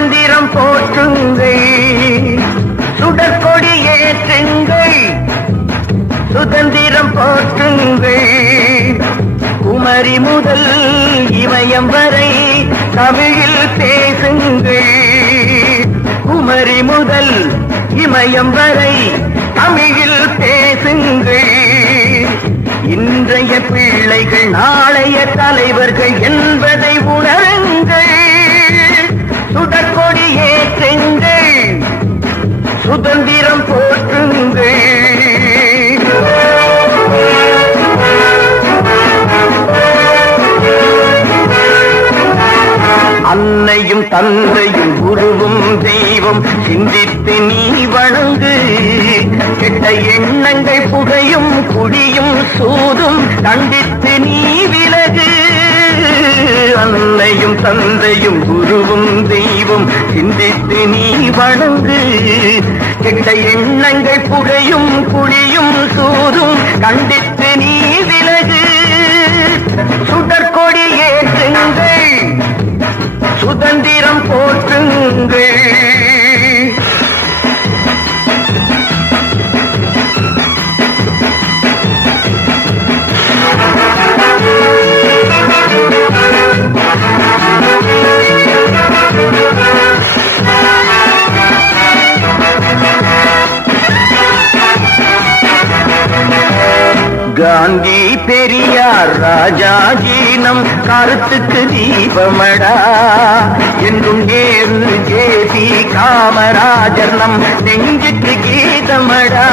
சுதந்திரம் போற்றுங்கள், சுடற்கொடி ஏற்றுங்கள், சுதந்திரம் போற்றுங்கள். குமரி முதல் இமயம் வரை தமிழில் பேசுங்கள், குமரி முதல் இமயம் வரை தமிழில் பேசுங்கள். இன்றைய பிள்ளைகள் நாளைய தலைவர்கள் என்பதை உணருங்கள். சுடற்கொடி ஏற்றுங்கள், சுதந்திரம் போற்றுங்கள். அன்னையும் தந்தையும் குருவும் தெய்வம் சிந்தித்து நீ வணங்கு. கெட்ட எண்ணங்கள் புகையும் குடியும் சூதும் கண்டித்து நீ விலகு. அன்னையும் தந்தையும் குருவும் தெய்வம் சிந்தித்து நீ வணங்கு. கெட்ட எண்ணங்கள் புகையும் குடியும் சூதும் கண்டித்து நீ விலகு. சுடற்கொடி ஏற்றுங்கள், சுதந்திரம் போற்றுங்கள். காந்தி பெரியார் ராஜாஜி நம் கருத்துக்கு தீபமடா. என்றும் நேரு ஜேபி காமராஜர் நம் நெஞ்சுக்கு கீதமடா.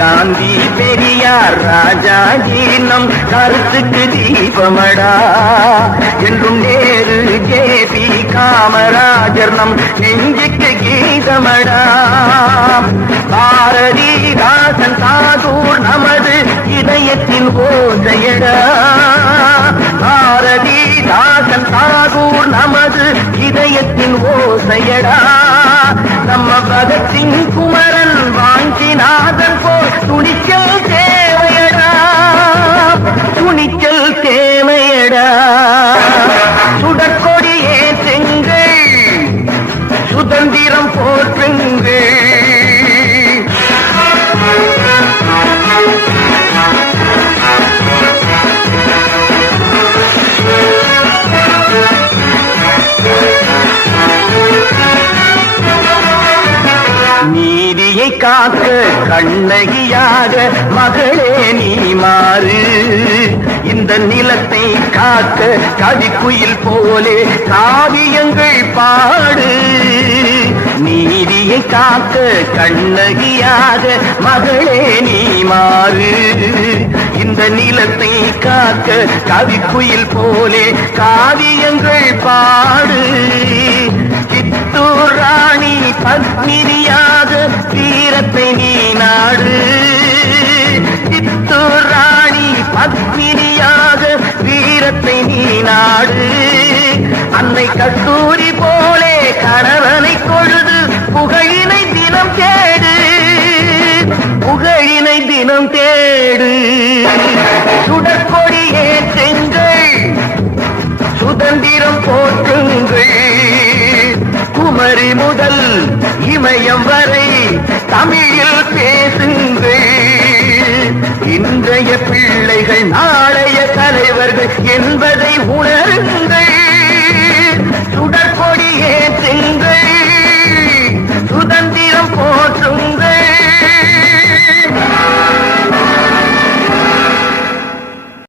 காந்தி பெரியார் ராஜாஜி நம் கருத்துக்கு தீபமடா. என்றும் நேரு ஜேபி காமராஜர் நம் நெஞ்சுக்கு கீதமடா. பாரதிதாசன் தாகூர் நமது இதயத்தின் ஓசையடா. பாரதிதாசன் தாகூர் நமது இதயத்தின் ஓசையடா. நம்ம பகத்சிங் குமரன் வாஞ்சிநாதன் போல் துணிச்சல் தேவையடா, துணிச்சல் தேவையடா. சுடற்கொடி ஏற்றுங்கள், சுதந்திரம் போற்றுங்கள். நீதியை காக்க கண்ணகியாக மகளே நீ மாறு. இந்த நிலத்தை காக்க கவிக்குயில் போலே காவியங்கள் பாடு. நீதியை காக்க கண்ணகியாக மகளே நீ மாறு. இந்த நிலத்தை காக்க கவிக்குயில் போலே காவியங்கள் பாடு. சித்தூர் ராணி பத்மினியாக வீரத்தை நீ நாடு. சித்தூர் ராணி பத்மினியாக வீரத்தை நீ நாடு. அன்னை கஸ்தூரி போலே கணவனை கொழுது புகழினை தினம் தேடு, புகழினை தினம் தேடு. சுடற்கொடி ஏற்றுங்கள், சுதந்திரம் போற்றுங்கள். குமரி முதல் இமயம் வரை தமிழில் பேசுங்கள்.